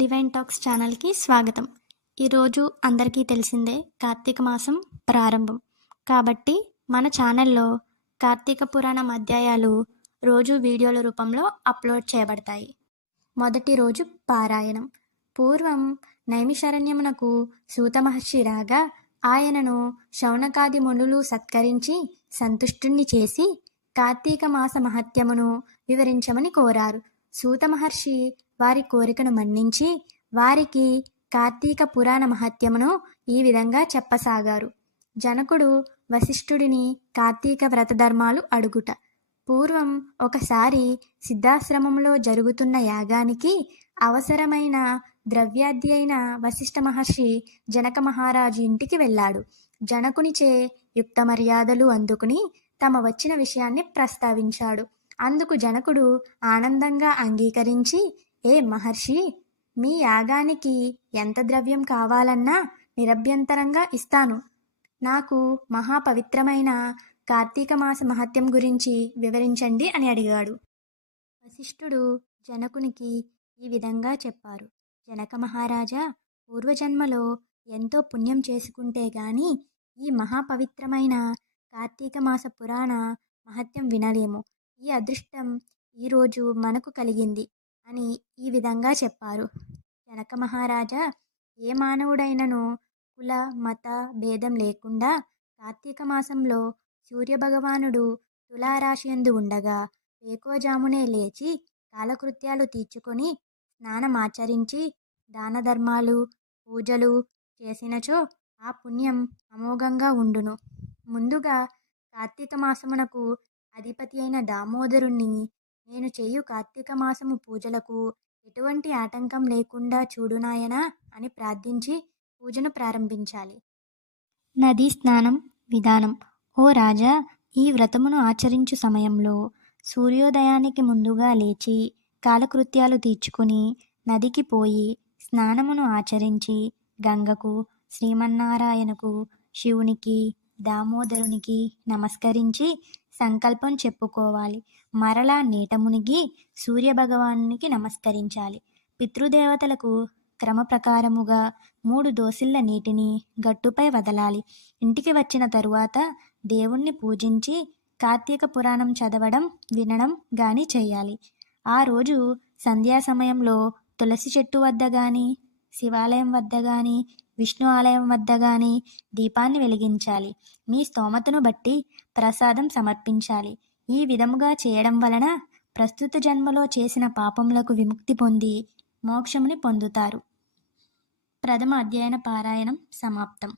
Divine talks ఛానల్కి స్వాగతం. ఈరోజు అందరికీ తెలిసిందే కార్తీక మాసం ప్రారంభం. కాబట్టి మన ఛానల్లో కార్తీక పురాణం అధ్యాయాలు రోజు వీడియోల రూపంలో అప్లోడ్ చేయబడతాయి. మొదటి రోజు పారాయణం. పూర్వం నైమిషారణ్యమునకు సూత మహర్షి రాగా ఆయనను శౌనకాది మునులు సత్కరించి సంతుష్టుణ్ణి చేసి కార్తీక మాస మహత్యమును వివరించమని కోరారు. సూత మహర్షి వారి కోరికను మన్నించి వారికి కార్తీక పురాణ మహత్యమును ఈ విధంగా చెప్పసాగారు. జనకుడు వశిష్ఠుడిని కార్తీక వ్రతధర్మాలు అడుగుట. పూర్వం ఒకసారి సిద్ధాశ్రమంలో జరుగుతున్న యాగానికి అవసరమైన ద్రవ్యాది అయిన వశిష్ఠ మహర్షి జనక మహారాజు ఇంటికి వెళ్ళాడు. జనకునిచే యుక్త మర్యాదలు అందుకుని తమ వచ్చిన విషయాన్ని ప్రస్తావించాడు. అందుకు జనకుడు ఆనందంగా అంగీకరించి, ఏ మహర్షి, మీ యాగానికి ఎంత ద్రవ్యం కావాలన్నా నిరభ్యంతరంగా ఇస్తాను. నాకు మహాపవిత్రమైన కార్తీక మాస మహత్యం గురించి వివరించండి అని అడిగాడు. వశిష్ఠుడు జనకునికి ఈ విధంగా చెప్పారు. జనక మహారాజా, పూర్వజన్మలో ఎంతో పుణ్యం చేసుకుంటే గాని ఈ మహాపవిత్రమైన కార్తీక మాస పురాణ మహత్యం వినలేము. ఈ అదృష్టం ఈరోజు మనకు కలిగింది అని ఈ విధంగా చెప్పారు. జనక మహారాజా, ఏ మానవుడైనను కుల మత భేదం లేకుండా కార్తీక మాసంలో సూర్యభగవానుడు తులారాశియందు ఉండగా వేకువజామునే లేచి కాలకృత్యాలు తీర్చుకొని స్నానమాచరించి దాన ధర్మాలు పూజలు చేసినచో ఆ పుణ్యం అమోఘంగా ఉండును. ముందుగా కార్తీక మాసమునకు అధిపతి అయిన దామోదరుణ్ణి నేను చేయు కార్తీక మాసము పూజలకు ఎటువంటి ఆటంకం లేకుండా చూడునాయనా అని ప్రార్థించి పూజను ప్రారంభించాలి. నదీ స్నానం విధానం. ఓ రాజా, ఈ వ్రతమును ఆచరించు సమయంలో సూర్యోదయానికి ముందుగా లేచి కాలకృత్యాలు తీర్చుకుని నదికి పోయి స్నానమును ఆచరించి గంగకు, శ్రీమన్నారాయణకు, శివునికి, దామోదరునికి నమస్కరించి సంకల్పం చెప్పుకోవాలి. మరలా నీట మునిగి సూర్యభగవానునికి నమస్కరించాలి. పితృదేవతలకు క్రమ ప్రకారముగా 3 దోసిళ్ల నీటిని గట్టుపై వదలాలి. ఇంటికి వచ్చిన తరువాత దేవుణ్ణి పూజించి కార్తీక పురాణం చదవడం వినడం గాని చేయాలి. ఆ రోజు సంధ్యా సమయంలో తులసి చెట్టు వద్ద గాని, శివాలయం వద్ద గాని, విష్ణు ఆలయం వద్ద గాని దీపాన్ని వెలిగించాలి. మీ స్తోమతను బట్టి ప్రసాదం సమర్పించాలి. ఈ విధముగా చేయడం వలన ప్రస్తుత జన్మలో చేసిన పాపములకు విముక్తి పొంది మోక్షముని పొందుతారు. ప్రథమ అధ్యయన పారాయణం సమాప్తం.